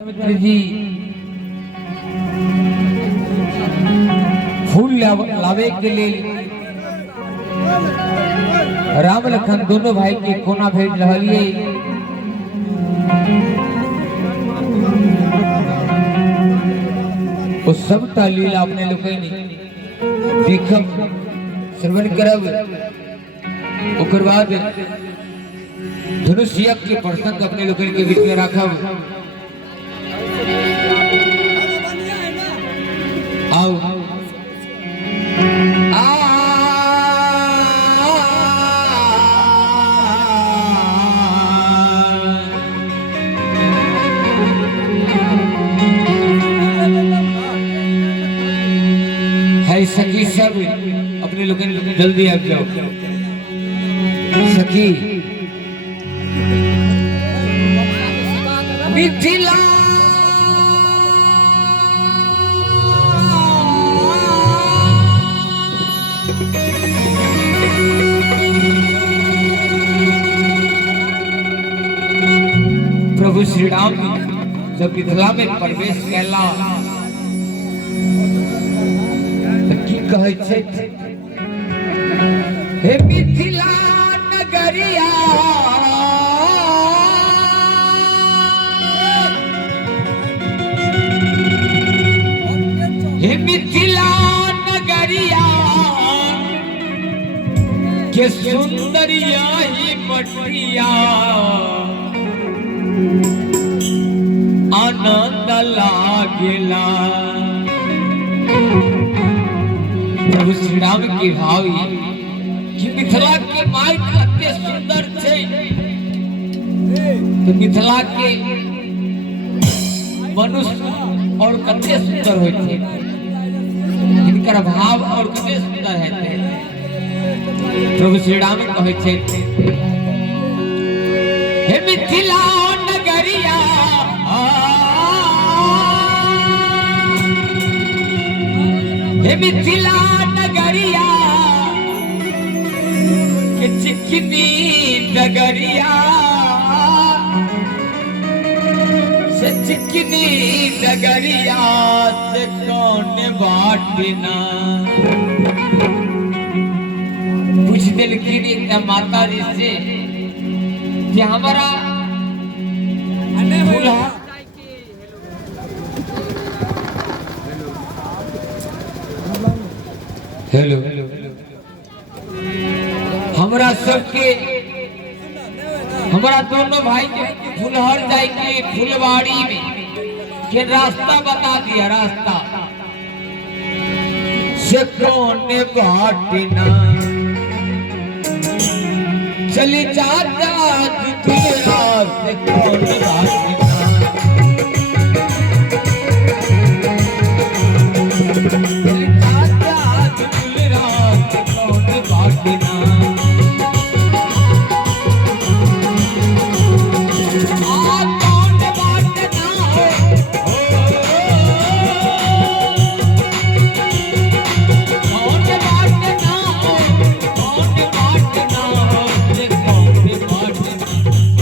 मित्र जी फूल लावे के लिए राम लखन दोनों भाई के कोना भेज रही। उस सब लीला अपने लोग देखब श्रवण करब। ओकर बाद धनुष्य के प्रसंग अपने लोग के बीच में रखब। आओ है सखी सब अपने लोग जल्दी आ जाओ। सखी मिथिला प्रभु श्री राम जब मिथिला में प्रवेश कैला तो की कहे छे, हे मिथिला नगरिया हे मिथिला नगरिया के सुंदरिया ही मटिया आनंद लागेला। प्रभु श्री राम के भाव कि मिथिला के माई कते सुंदर छे, तो मिथिला के मनुष्य और कते सुंदर होय छे, इनकर भाव और कते सुंदर है। प्रभु श्री राम कहे छे, हे मिथिला नगरिया हे मिथिला नगरिया के चिकनी नगरिया से चिकनी नगरिया से कौन बाटना। पूछ दिलखिन माता जी से कि हमारा हेलो हमरा सबके हमारा दोनों भाई के फुलहर जाए के फुलवाड़ी में के रास्ता बता दिया। रास्ता से कौन बाटना चली जाता दुनिया से कौन बाटना।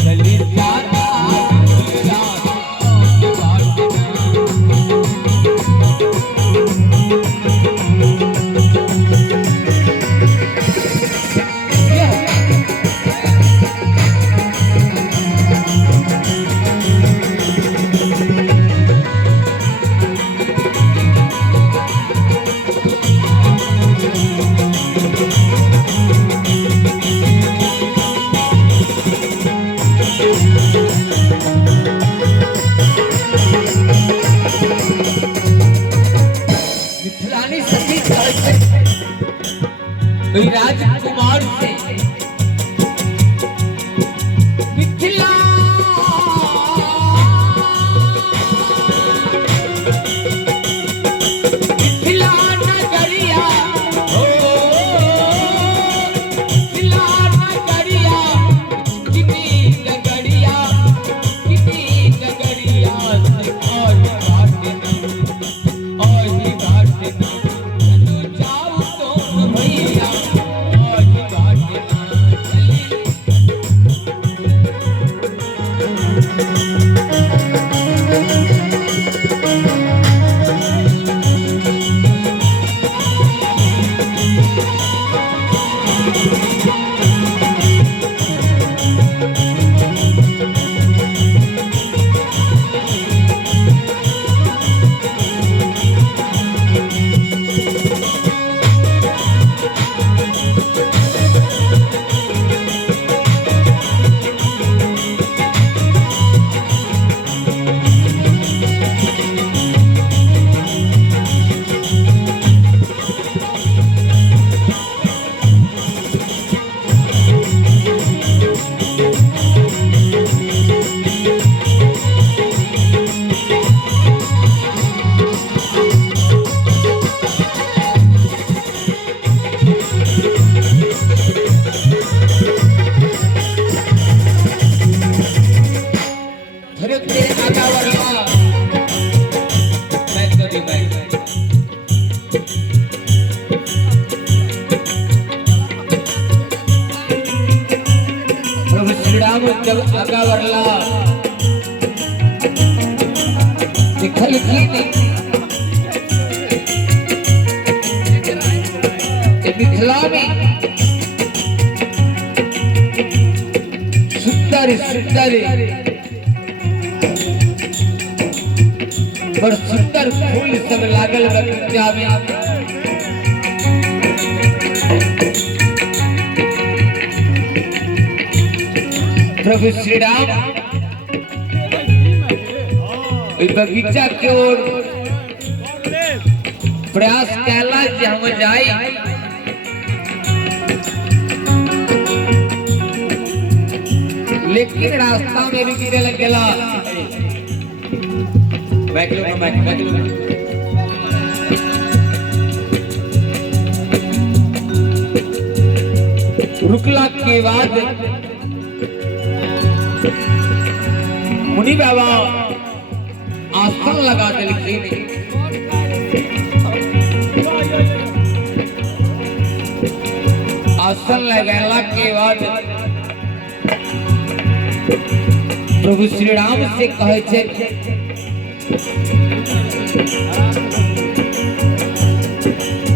चली जाता जब आगा बढ़ला देखल की मिथिला में सुंदर सुंदर बड़ सुंदर फूल सब लागल बगीचा में। प्रभु श्री राम बगीचा की ओर प्रयास कैला जे हम जाई, लेकिन रास्ता में भी गिरे लगेला। रुकला के बाद मुनि बाबा आसन लगा दिलखिन। आसन लगाला के बाद प्रभु श्री राम से कहे छे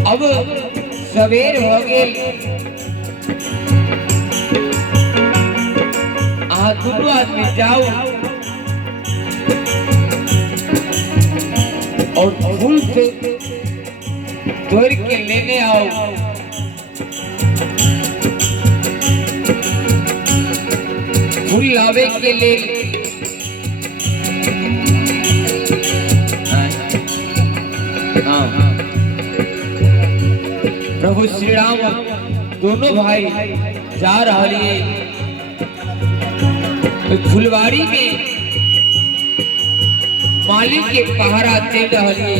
अब सवेर हो गेल, आ दोनों आदमी जाओ और फूल से तोड़ के लेने आओ। फूल लावे के लिए प्रभु श्री राम दोनों भाई जा रहे फुलवाड़ी में मालिक के पहरा दे रहे।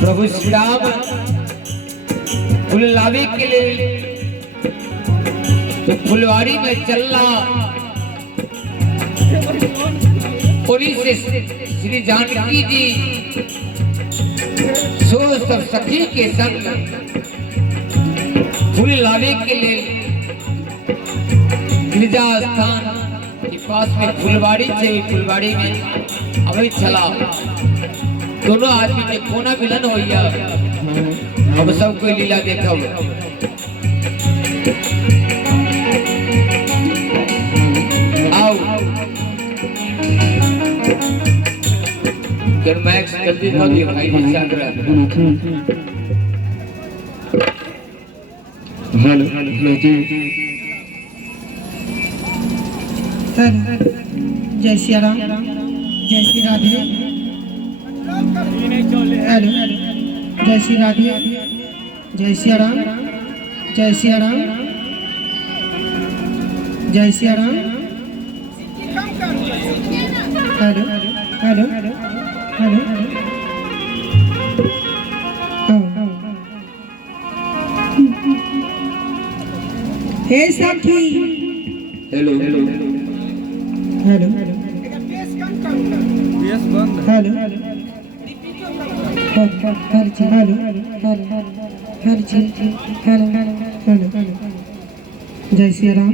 प्रभु श्री राम फूल लावे के लिए तो फुलवाड़ी में चलना और से श्री जानकी जी सो सब सखी के संग फूल लावे के लिए गिरजा स्थान के पास में फुलवाड़ी से फुलवाड़ी में अभी चला। दोनों आदमी ने कोना मिलन होइया। अब सब कोई लीला देखा मैक्स जल्दी कर दिए भाई जय श्री राम, जय श्री राधे। हेलो, जय श्री राधे, जय श्री राम, जय श्री राम, जय Shri Ram. Hello hello hello हे सखी। हेलो हेलो हेलो हेलो हर चीज हेलो हर चीज हेलो हेलो जय श्री राम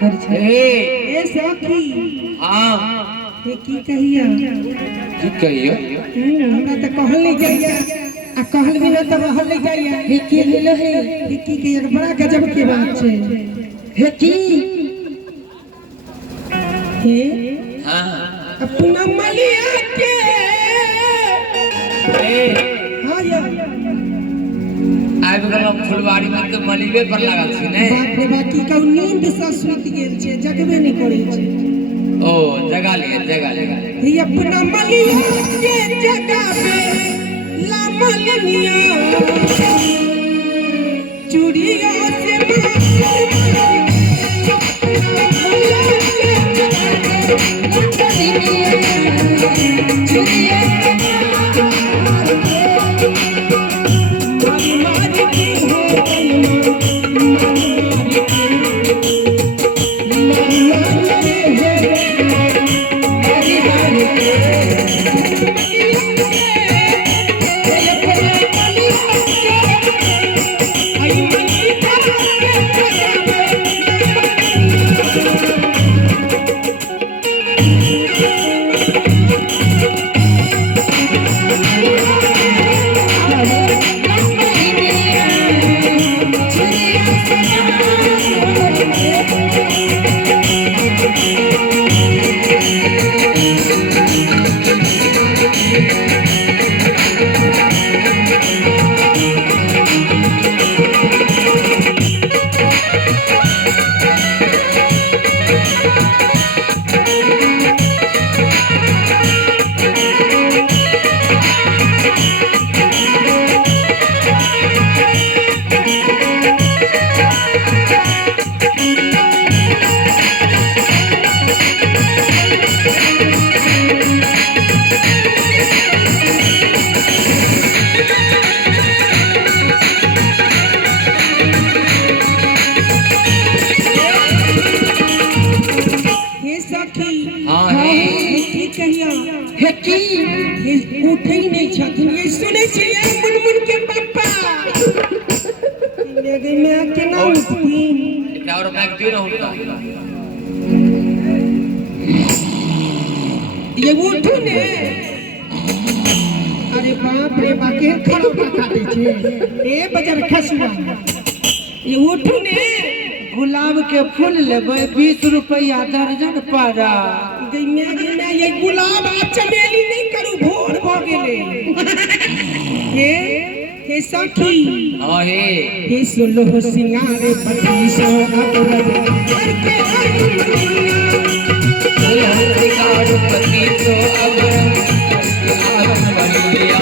हर चीज। ए सखी हाँ ये की कहिया हमरा त कहल नहीं जाइया आ कहल भी न त रहल नहीं जाइया। हे की लेलो है हे की के एक बड़ा गजब के बात छे। हे की हे हाँ अपना मलिया के हां या आबि गेलौ फुलवाड़ी में तो मलिबे पर लागल छी ने। बाप रे बाकी का नींद से सुति गेल छे, जगबे नहीं करे छे। ओ जगा ले ये अपना मलिया के जगह पे ला मलिया चूड़िया से उठे ही नहीं छथिन ये सुने छिए मुनमुन के पापा लेकिन मैं केना उठती और मैं क्यों ना उठता ये उठू ने अरे बाप रे बाप के खड़ो काटे छे ए बजर खसुआ ये उठू ने गुलाब के फूल लेबै 20 रुपया दर्जन पड़ा गैया ये गुलाब आ चमेली नहीं करू भोर भ गेले हे सखी हां हे सोलो सिंगारे पति सो अकबर करके हर पति तो अगर आज बलिया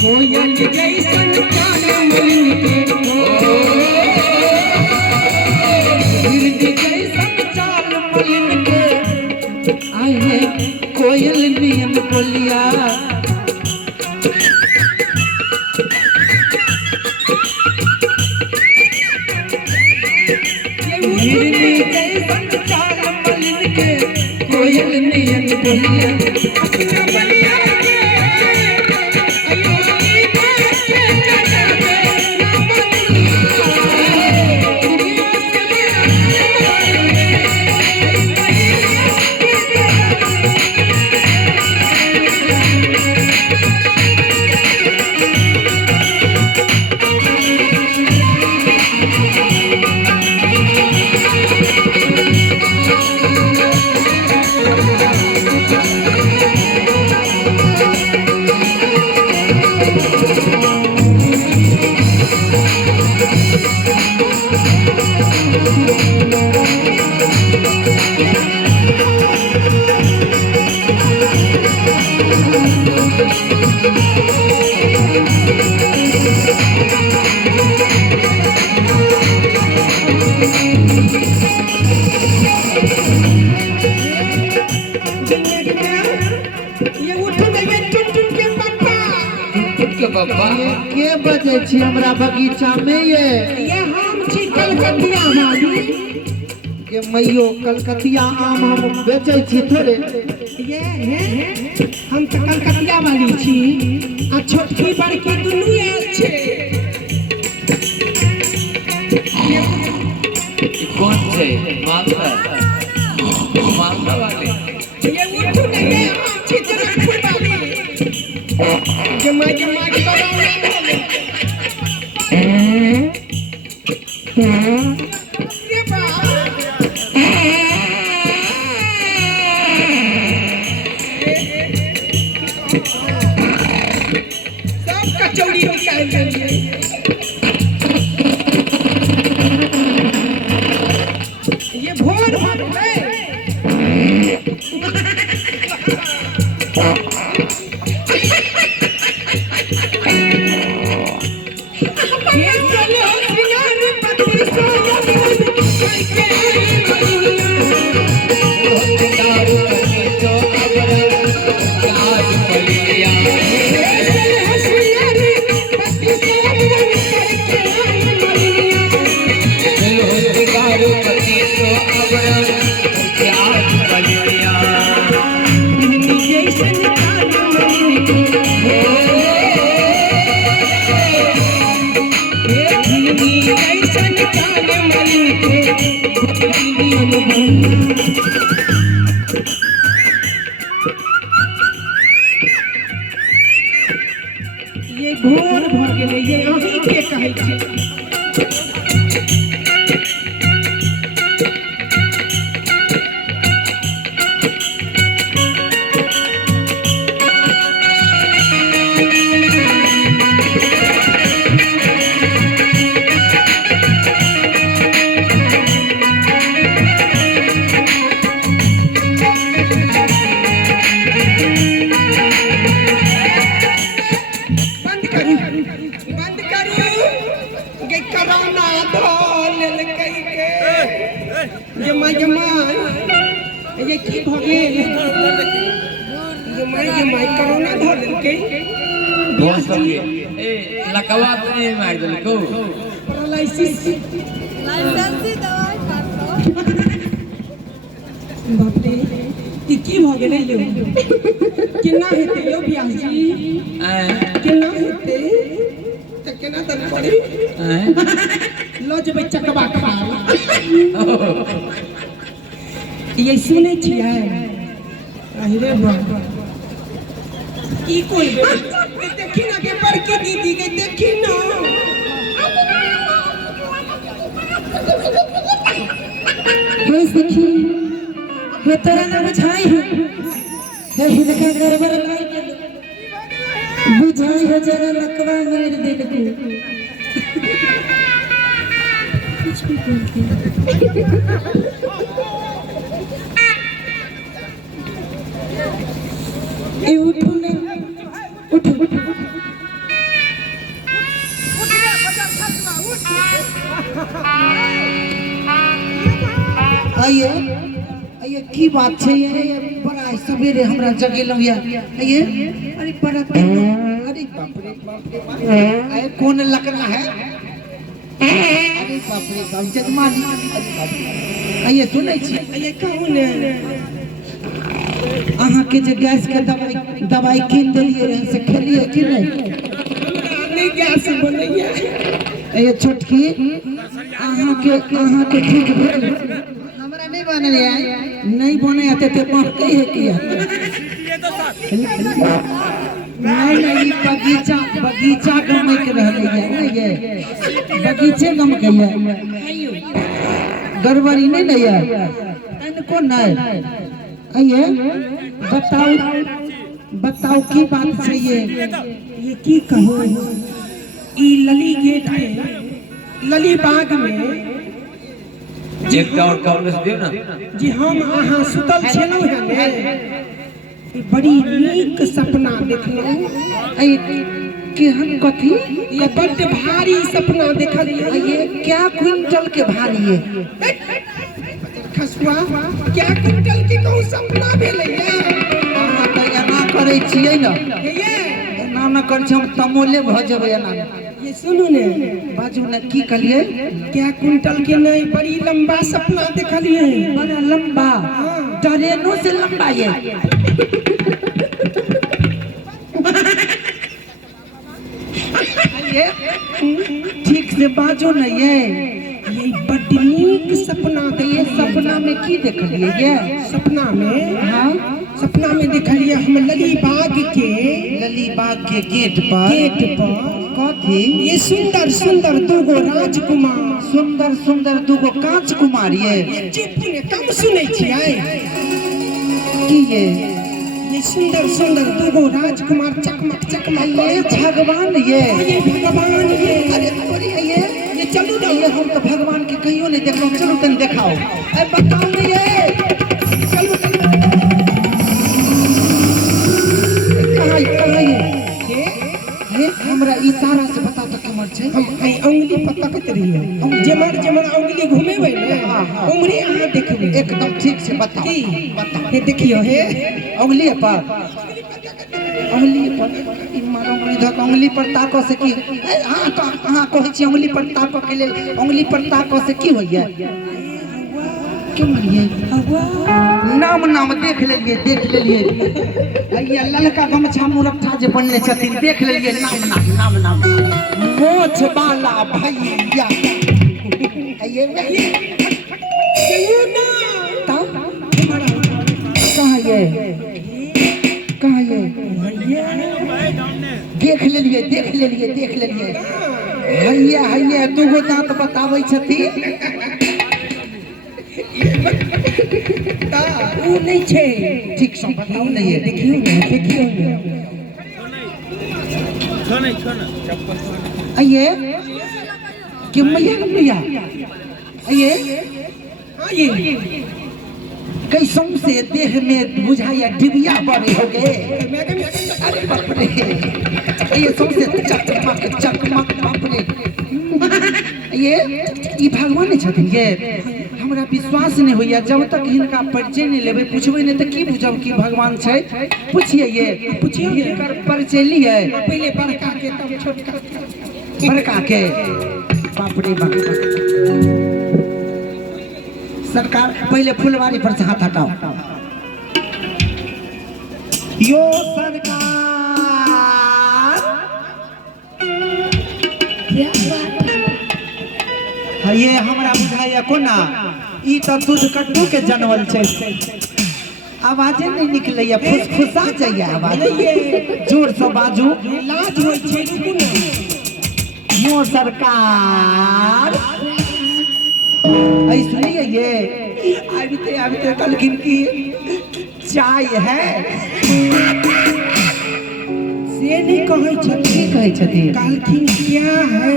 कोयल जैसन कान मलिन के गिरदी जैसन चाल मलिन के आए हैं कोयल नियन बोलिया गिरदी जैसन चाल मलिन के कोयल नियन बोलिया अपना बलिया के बजे छी हमरा बगीचा में ये हम छी कलकतिया वाली ये मैयो कलकतिया आम हम बेचे छी थोड़े ये है हम तो कलकतिया वाली छी आ छोटकी बड़की दुनू एक छे कौन से मालदा वाले ये उठू नहीं हम छी जनकपुर वाली जमा जमा के बनाओ ये बात सब कचौड़ी निकाल देंगे ये भोर भर गए ये चलो सिंगार पति सो करके ये घोर भ गेलै ये अहीं के कहै छी बंद करू गे कोरोना धो लेलकै के जमा ये की भ गेल माई कोरोना धर के बहुत सब ए लकवा तो नहीं मार दल को पैरालिसिस लाइसेंसी दवाई खातो बाप रे की भ गेलै यो केना हेतै यो ब्याह जी केना हेतै त केना दन पड़ी ल जेबै चकवा खा ये सुनै छियै अरे बाप की कोई देखी ना के बड़की दीदी के देखी ना हे सखी हे तोरा ना बुझाई हे हिरका गरबर लाई बुझाई है जरा लकवा मार दिल को कुछ भी बोलते ए उठो ना उठो आइए आइए की बात है ये बड़ा सवेरे हमरा जगेलौ या आइए अरे बड़ा अरे बाप रे बाप अरे कौन लग रहा है अरे बाप रे बाप जजमानी अरे बाप रे आइए सुनै छी ये कहू ने अहाँ के जे गैस के दवाई कीन देलिए रहे से खेलिए कि नहीं गैस बनैया ये छोटकी अहाँ के ठीक भेल हमरा नहीं बनल है नहीं बने आते ते महके है किया नहीं बगीचा गम के रहले है ये बगीचे गम के है गड़बड़ी नहीं है इनको नहीं आइए बताओ की बात है ये की कहो ई लली गेट है लली बाग में एक और कॉल में दियो ना जी हम अहाँ सुतल छलौ है ने ई बड़ी नीक सपना देखलौ आई केहन कथी ये बड़ भारी सपना देखलिए ये क्या क्विंटल के भारी है खसुआ क्या कुंटल के कहूँ सपना भेलै अहाँ तो एना करे छियै ना ये एना न कर हम तमोले भ जेबै एना ये सुनू ने बाजू ने की कहलिए क्या कुंटल के नहीं बड़ी लंबा सपना देखलिए बड़ा लंबा ट्रेनों से लंबा ये ठीक से बाजो न ये बड़ नीक सपना ये सपना में की देखलिए ये सपना में हाँ सपना में देखलिए हम लली बाग के गेट पर कथी ये सुंदर सुंदर दूगो राजकुमार सुंदर दूगो कांच कुमार ये चुप ने कम सुनै छियै की ये सुंदर दूगो राजकुमार चकमक ये भगवान ये भगवान ये अरे थोड़ी ये चलू ना ये हम तो भगवान के कहियो नहीं देखलो चलो तन दिखाओ ए बताओ ना ये चलू कहां ये हमरा इशारा से बता तो कमर छै हम उंगली पर तकत रहिए जेमर उंगली घुमेबै ने उमरे अहाँ देखबै एकदम ठीक से बताओ की बताओ हे देखियो हे उंगली पर उंगली पर ताको से की हां कहै छी उंगली पर ताको के लेल उंगली पर ताको से की होइया क्यों मरिए नाम देख लेलिए ये ललका गमछा मुरठा जे बनले छथिन देख लेलिए नाम मोछ वाला भैया ये कहाँ ये देख लेलिए हैया दूगो दांत बताबै छथिन ऊ नहीं छे ठीक से बताओ ना ये देखियो आइए कि मैया आइए हां ये कैसों से देह में बुझाया डिबिया बड़े हो गए अरे बाप रे ये सबसे चकमक बाप रे ये भगवान छथिन ये हमरा विश्वास नहीं होइए जब तक हिनका परिचय नहीं लेबै पूछबै नहीं तो की बुझब कि भगवान छै। पूछिए ये हिनकर परिचय लिए पहले बड़का के तब छोटका बड़का के। बाप रे बाप। सरकार पहले फुलवारी पर से हाथ हटाओ। यो सरकार ये हमरा बुझाइए कोना ई तो दूध कट्टू के जनवल छै। आवाजे नहीं निकलैया फुसफुसा जाइए आवाज। जोर से बाजू लाज होय छै। रुकू ना। यो सरकार ऐ सुनिए ये आबिते कहलखिन की चाय है से नहीं कहै छथिन। की कहै छथिन? कहलखिन क्या है।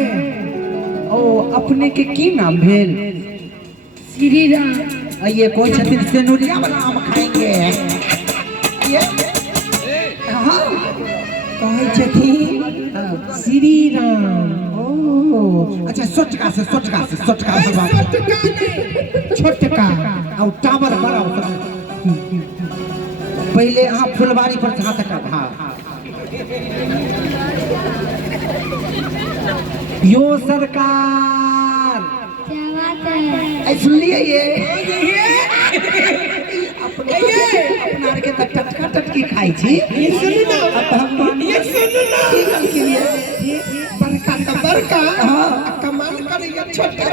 ओ अपने के की नाम भेल? श्री राम। ये कोई छथिन सेनुरिया वाला आम खाएंगे। ये हाँ कहै छथिन श्री राम। ओ अच्छा सोटका से बात। छोटका और टावर बड़ा पहले हाँ फुलवारी पर हाथ हटाओ। हाँ यो सरकार क्या बात है? सुन लिए ये अपना के तो टटका टटकी खाई छी। ये सुन ना। भगवान ये सुन ना। की गल के लिए बड़का तो बड़का हाँ कमाल करिए छोटका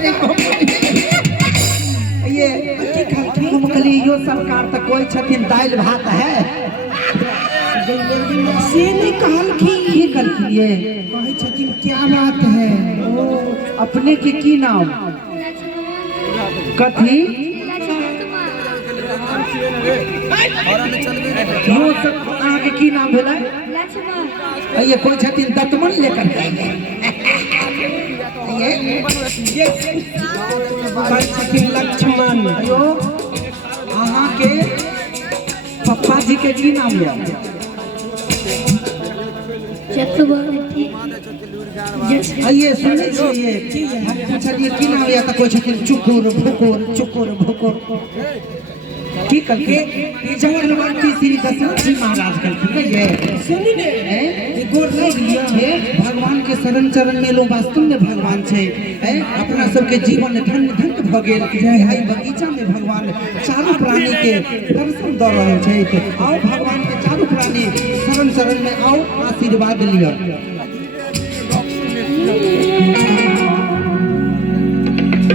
ये हम कहली यो सरकार तो कोई छथिन दाल भात है। से नहीं कहलखिन। की कहलखिन ये? कहै छथिन क्या बात है। ओ अपने के की नाम? कथी? यो सब अहाँ के की नाम भेलै? ये कोई छथिन दतमन लेकर जाएंगे। ये कहै छथिन लक्ष्मण। अयो अहाँ के पप्पा जी के की नाम है? चक्रवर्ती। ये सुनै छियै हम पूछलिए की नाम या तो कोई छथिन चुकुर भुकुर की कहलके चक्रवर्ती श्री दशरथ जी महाराज कहलखिन ये सुनी ने ये गोर लग लिया है। भगवान के शरण चरण में लो वास्तव में भगवान छै। अपना सबके जीवन धन्य भ गेल। हाई बगीचा में भगवान चारों प्राणी के दर्शन द रहल छै। आओ भगवान के चारों प्राणी शरण में आओ आशीर्वाद लिया।